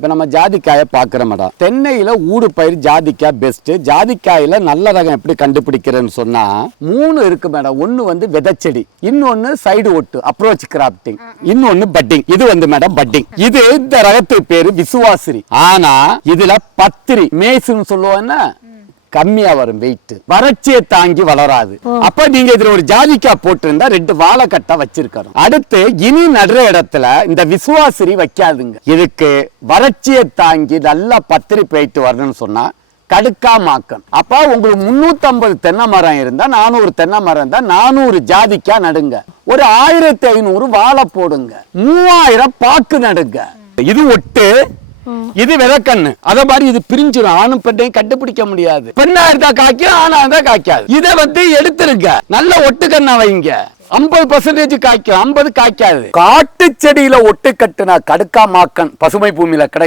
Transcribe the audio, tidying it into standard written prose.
இப்ப நம்ம ஜாதிக்காயை பாக்குறோம் மேடம். தென்னையில ஊடு பயிர் ஜாதிக்காய் பெஸ்ட். ஜாதிக்காயில நல்ல ரகம் எப்படி கண்டுபிடிக்கிறேன்னு சொன்னா 3 இருக்கு மேடம். ஒன்னு விதைச்செடி, இன்னொன்னு சைடு ஒட்டு அப்ரோச் கிராப்டிங், இன்னொன்னு பட்டிங். இது மேடம் பட்டிங். இது இந்த ரகத்துக்கு பேரு விசுவாசிரி. ஆனா இதுல பத்திரி மேய்ஸ்னு சொல்லுவோன்னா கம்மியா வரும், வெயிட் வறட்சியை தாங்கி வளராது. அப்ப நீங்க இதுல ஒரு ஜாதிக்காய் போட்டிருந்தா 2 வாழைக்கட்டை வச்சிருக்கணும். அடுத்து இனி நடுற இடத்துல இந்த விசுவாசிரி வைக்காதுங்க. இதுக்கு வறட்சியை தாங்கி நல்லா பத்திரி போயிட்டு வரணும்னு சொன்னா கடுக்கா மாக்கன். அப்ப உங்களுக்கு 350 தென்னை மரம் இருந்தா 400 தென்னை மரம் இருந்தா 400 ஜாதிக்காய் நடுங்க. ஒரு 1500 வாழை போடுங்க. 3000 பாக்கு நடுங்க. இது ஒட்டு, இது விதக்கண்ணு. அத மாதிரி இது பிரிஞ்சிடும். ஆணும் பெண்ணையும் கண்டுபிடிக்க முடியாது. பெண்ணா இருந்தா காய்க்கும், ஆனா இருந்தா காய்க்காது. இதை எடுத்துருங்க, நல்ல ஒட்டுக்கண்ணா வைங்க. 50% காய்க்கும், 50 காய்க்காது. காட்டு செடியில ஒட்டு கட்டுனா கடுக்கா மாக்கன் பசுமை பூமியில கிடைக்கும்.